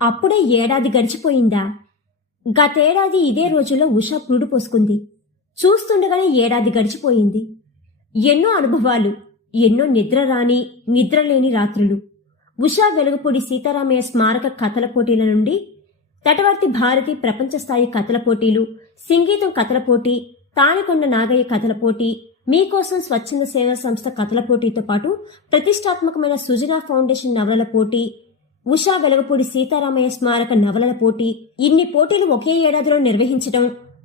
అప్పుడే ఏడాది గడిచిపోయిందా? గతేడాది ఇదే రోజుల్లో ఉష పురుడు పోసుకుంది. చూస్తుండగానే ఏడాది గడిచిపోయింది. ఎన్నో అనుభవాలు, ఎన్నో నిద్రరాని నిద్రలేని రాత్రులు. ఉషా వెలుగుపూడి సీతారామయ్య స్మారక కథల పోటీల నుండి తటవర్తి భారతి ప్రపంచ స్థాయి కథల పోటీలు, సంగీతం కథల పోటీ, తానికొండ నాగయ్య కథల పోటీ, మీకోసం స్వచ్ఛంద సేవా సంస్థ కథల పోటీతో పాటు ప్రతిష్టాత్మకమైన సుజనా ఫౌండేషన్ నవలల పోటీ, ఉషా వెలుగుపూడి సీతారామయ్య స్మారక నవలల పోటీ, ఇన్ని పోటీలు ఒకే ఏడాదిలో నిర్వహించడం,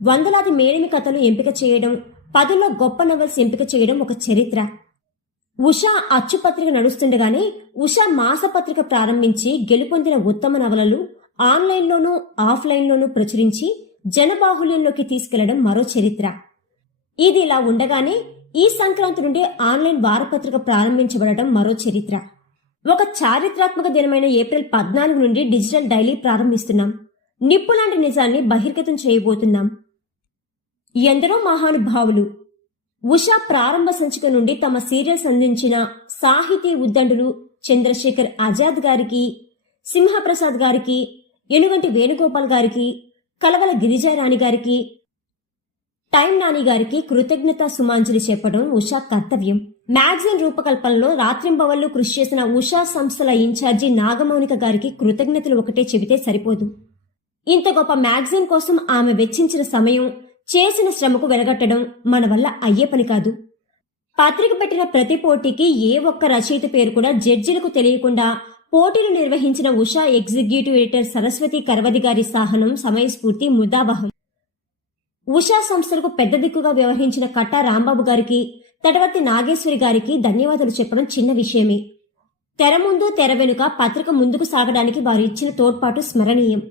వందలాది మేలిమి కథలు ఎంపిక చేయడం, 10లో గొప్ప నవల్స్ ఎంపిక చేయడం ఒక చరిత్ర. ఉషా అచ్చుపత్రిక నడుస్తుండగానే ఉషా మాసపత్రిక ప్రారంభించి గెలుపొందిన ఉత్తమ నవలలు ఆన్లైన్లోనూ ఆఫ్లైన్లోనూ ప్రచురించి జనబాహుల్యంలోకి తీసుకెళ్లడం మరో చరిత్ర. ఇది ఇలా ఉండగానే ఈ సంక్రాంతి నుండి ఆన్లైన్ వారపత్రిక ప్రారంభించబడటం మరో చరిత్ర. ఒక చారిత్రాత్మక దినమైన ఏప్రిల్ 14 నుండి డిజిటల్ డైలీ ప్రారంభిస్తున్నాం. నిప్పులాంటి నిజాన్ని బహిర్గతం చేయబోతున్నాం. ఎందరో మహానుభావులు ఉషా ప్రారంభ సంచిక నుండి తమ సీరియల్స్ అందించిన సాహితీ ఉద్దండులు చంద్రశేఖర్ ఆజాద్ గారికి, సింహప్రసాద్ గారికి, ఎనుగంటి వేణుగోపాల్ గారికి, కలవల గిరిజారాణి గారికి, టైం నాని గారికి కృతజ్ఞతా సుమాంజలి చెప్పడం ఉషా కర్తవ్యం. మ్యాగజైన్ రూపకల్పనలో రాత్రింబవళ్లు కృషి చేసిన ఉషా సంస్థల ఇన్ఛార్జి నాగమౌనిక గారికి కృతజ్ఞతలు ఒకటే చెబితే సరిపోదు. ఇంత గొప్ప మ్యాగజైన్ కోసం ఆమె వెచ్చించిన సమయం, చేసిన శ్రమకు వెలగట్టడం మన వల్ల అయ్యే పని కాదు. పత్రిక పెట్టిన ప్రతి పోటీకి ఏ ఒక్క రచయిత పేరు కూడా జడ్జిలకు తెలియకుండా పోటీలు నిర్వహించిన ఉషా ఎగ్జిక్యూటివ్ ఎడిటర్ సరస్వతి కరవది గారి సహనం, సమయస్ఫూర్తి ముదావహం. ఉషా సంస్థలకు పెద్ద దిక్కుగా వ్యవహరించిన కట్టా రాంబాబు గారికి, తటవర్తి నాగేశ్వరి గారికి ధన్యవాదాలు చెప్పడం చిన్న విషయమే. తెర ముందు తెర వెనుక పత్రిక ముందుకు సాగడానికి వారు ఇచ్చిన తోడ్పాటు స్మరణీయం.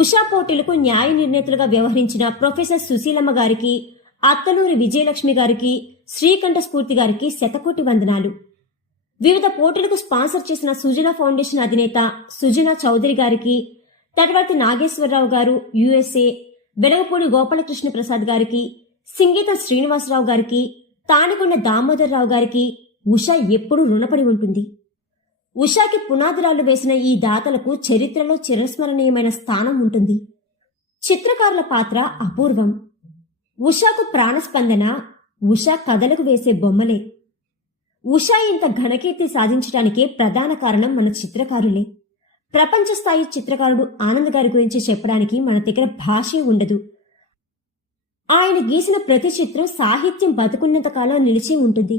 ఉషా పోటీలకు న్యాయ నిర్ణేతలుగా వ్యవహరించిన ప్రొఫెసర్ సుశీలమ్మ గారికి, అత్తలూరి విజయలక్ష్మి గారికి, శ్రీకంఠ స్ఫూర్తి గారికి శతకోటి వందనాలు. వివిధ పోటీలకు స్పాన్సర్ చేసిన సుజనా ఫౌండేషన్ అధినేత సుజనా చౌదరి గారికి, తటవర్తి నాగేశ్వరరావు గారు యుఎస్ఏ, వెలగపూడి గోపాలకృష్ణ ప్రసాద్ గారికి, సంగీతం శ్రీనివాసరావు గారికి, తానికొండ దామోదర్ రావు గారికి ఉషా ఎప్పుడూ రుణపడి ఉంటుంది. ఉషాకి పునాదురాలు వేసిన ఈ దాతలకు చరిత్రలో చిరస్మరణీయమైన స్థానం ఉంటుంది. చిత్రకారుల పాత్ర అపూర్వం. ఉషాకు ప్రాణస్పందన ఉషా కథలకు వేసే బొమ్మలే. ఉషా ఇంత ఘనకీర్తి సాధించడానికి ప్రధాన కారణం మన చిత్రకారులే. ప్రపంచ స్థాయి చిత్రకారుడు ఆనంద్ గారి గురించి చెప్పడానికి మన దగ్గర భాషే ఉండదు. ఆయన గీసిన ప్రతి చిత్రం సాహిత్యం బతుకున్నంత కాలం నిలిచి ఉంటుంది.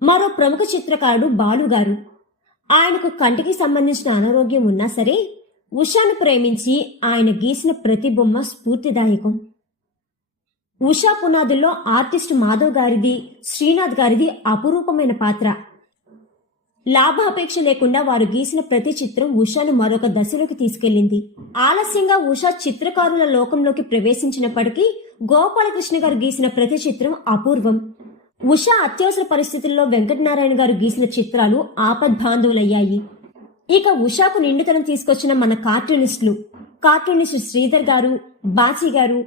మరో ప్రముఖ చిత్రకారుడు బాలుగారు. ఆయనకు కంటికి సంబంధించిన అనారోగ్యం ఉన్నా సరే ఉషాను ప్రేమించి ఆయన గీసిన ప్రతి బొమ్మ స్ఫూర్తిదాయకం. ఉషా పునాదుల్లో ఆర్టిస్ట్ మాధవ్ గారిది, శ్రీనాథ్ గారిది అపురూపమైన పాత్ర. లాభాపేక్ష లేకుండా వారు గీసిన ప్రతి చిత్రం ఉషాను మరొక దశలోకి తీసుకెళ్లింది. ఆలస్యంగా ఉషా చిత్రకారుల లోకంలోకి ప్రవేశించినప్పటికీ గోపాలకృష్ణ గారు గీసిన ప్రతి చిత్రం అపూర్వం. ఉషా అత్యవసర పరిస్థితుల్లో వెంకటనారాయణ గారు గీసిన చిత్రాలు ఆపద్బాంధవులయ్యాయి. ఇక ఉషాకు నిండుతనం తీసుకొచ్చిన మన కార్టూనిస్టు శ్రీధర్ గారు, బాచి గారు,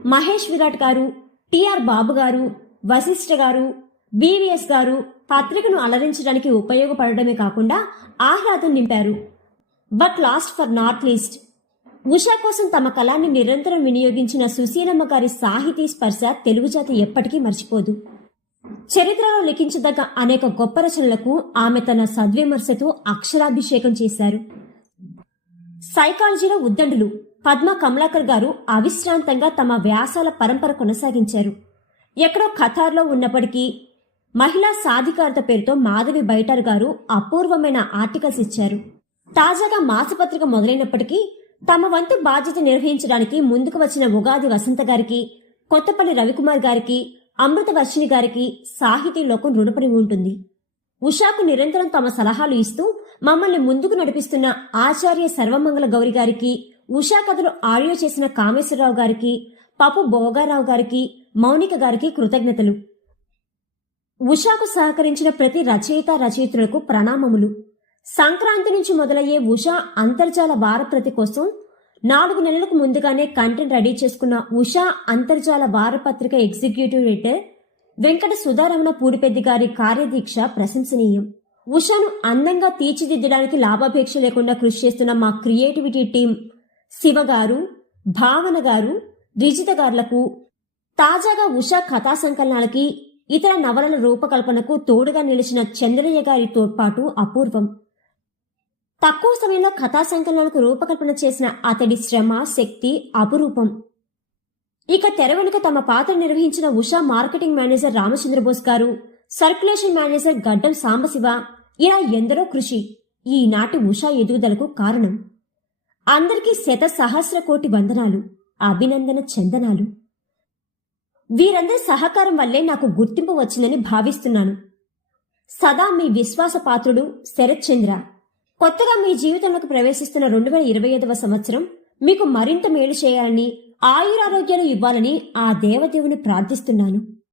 మహేష్ విరాట్ గారు, టిఆర్ బాబు గారు, వశిష్ఠ గారు, బివిఎస్ గారు పత్రికను అలరించడానికి ఉపయోగపడమే కాకుండా ఆహ్లాదం నింపారు. But last for not least, Usha కోసం తమ కళాన్ని నిరంతరం వినియోగించిన సుశీలమ్మ గారి సాహితీ స్పర్శ తెలుగు జాతి ఎప్పటికీ మర్చిపోదు. చరిత్రలో లిఖించదగ్గ అనేక గొప్ప రచనలకు ఆమె తన సద్విమర్శతో అక్షరాభిషేకం చేశారు. సైకాలజీలో ఉద్దండులు పద్మ కమలాకర్ గారు అవిశ్రాంతంగా తమ వ్యాసాల పరంపర కొనసాగించారు. ఎక్కడో ఖతార్లో ఉన్నప్పటికీ మహిళా సాధికారత పేరుతో మాధవి బైటార్ గారు అపూర్వమైన ఆర్టికల్స్ ఇచ్చారు. తాజాగా మాసపత్రిక మొదలైనప్పటికీ తమ వంతు బాధ్యత నిర్వహించడానికి ముందుకు వచ్చిన ఉగాది వసంత గారికి, కొత్తపల్లి రవికుమార్ గారికి, అమృతవర్షిణి గారికి సాహితీ లోకం రుణపడి ఉంటుంది. ఉషాకు నిరంతరం తమ సలహాలు ఇస్తూ మమ్మల్ని ముందుకు నడిపిస్తున్న ఆచార్య సర్వమంగళ గౌరి గారికి, ఉషా కథలు ఆడియో చేసిన కామేశ్వరరావు గారికి, పప్పు భోగారావు గారికి, మౌనిక గారికి కృతజ్ఞతలు. ఉషాకు సహకరించిన ప్రతి రచయితలకు ప్రణామములు. సంక్రాంతి నుంచి మొదలయ్యే ఉషా అంతర్జాల వారప్రతి కోసం 4 నెలలకు ముందుగానే కంటెంట్ రెడీ చేసుకున్న ఉషా అంతర్జాల వారపత్రిక ఎగ్జిక్యూటివ్ ఎడిటర్ వెంకట సుధారమణ పూడిపెద్ది గారి కార్యదీక్ష ప్రశంసనీయం. ఉషాను అందంగా తీర్చిదిద్దడానికి లాభాపేక్ష లేకుండా కృషి చేస్తున్న మా క్రియేటివిటీ టీం శివగారు, భావన గారు, రిజిత గారులకు, తాజాగా ఉషా కథా సంకలనాలకి, ఇతర నవలల రూపకల్పనకు తోడుగా నిలిచిన చంద్రయ్య గారి తోడ్పాటు అపూర్వం. తక్కువ సమయంలో కథా సంకలనాలకు రూపకల్పన చేసిన అతడి శ్రమ, శక్తి అపురూపం. ఇక తెర వెనుక తమ పాత్ర నిర్వహించిన ఉషా మార్కెటింగ్ మేనేజర్ రామచంద్రబోస్ గారు, సర్క్యులేషన్ మేనేజర్ గడ్డం సాంబశివ, ఇలా ఎందరో కృషి ఈనాటి ఉషా ఎదుగుదలకు కారణం. అందరికీ సహస్ర కోటి వందనాలు, అభినందన చందనాలు. వీరందరి సహకారం వల్లే నాకు గుర్తింపు వచ్చిందని భావిస్తున్నాను. సదా మీ విశ్వాసపాత్రుడు శరత్ చంద్ర. కొత్తగా మీ జీవితంలోకి ప్రవేశిస్తున్న 2025వ సంవత్సరం మీకు మరింత మేలు చేయాలని, ఆయురారోగ్యాలు ఇవ్వాలని ఆ దేవదేవుని ప్రార్థిస్తున్నాను.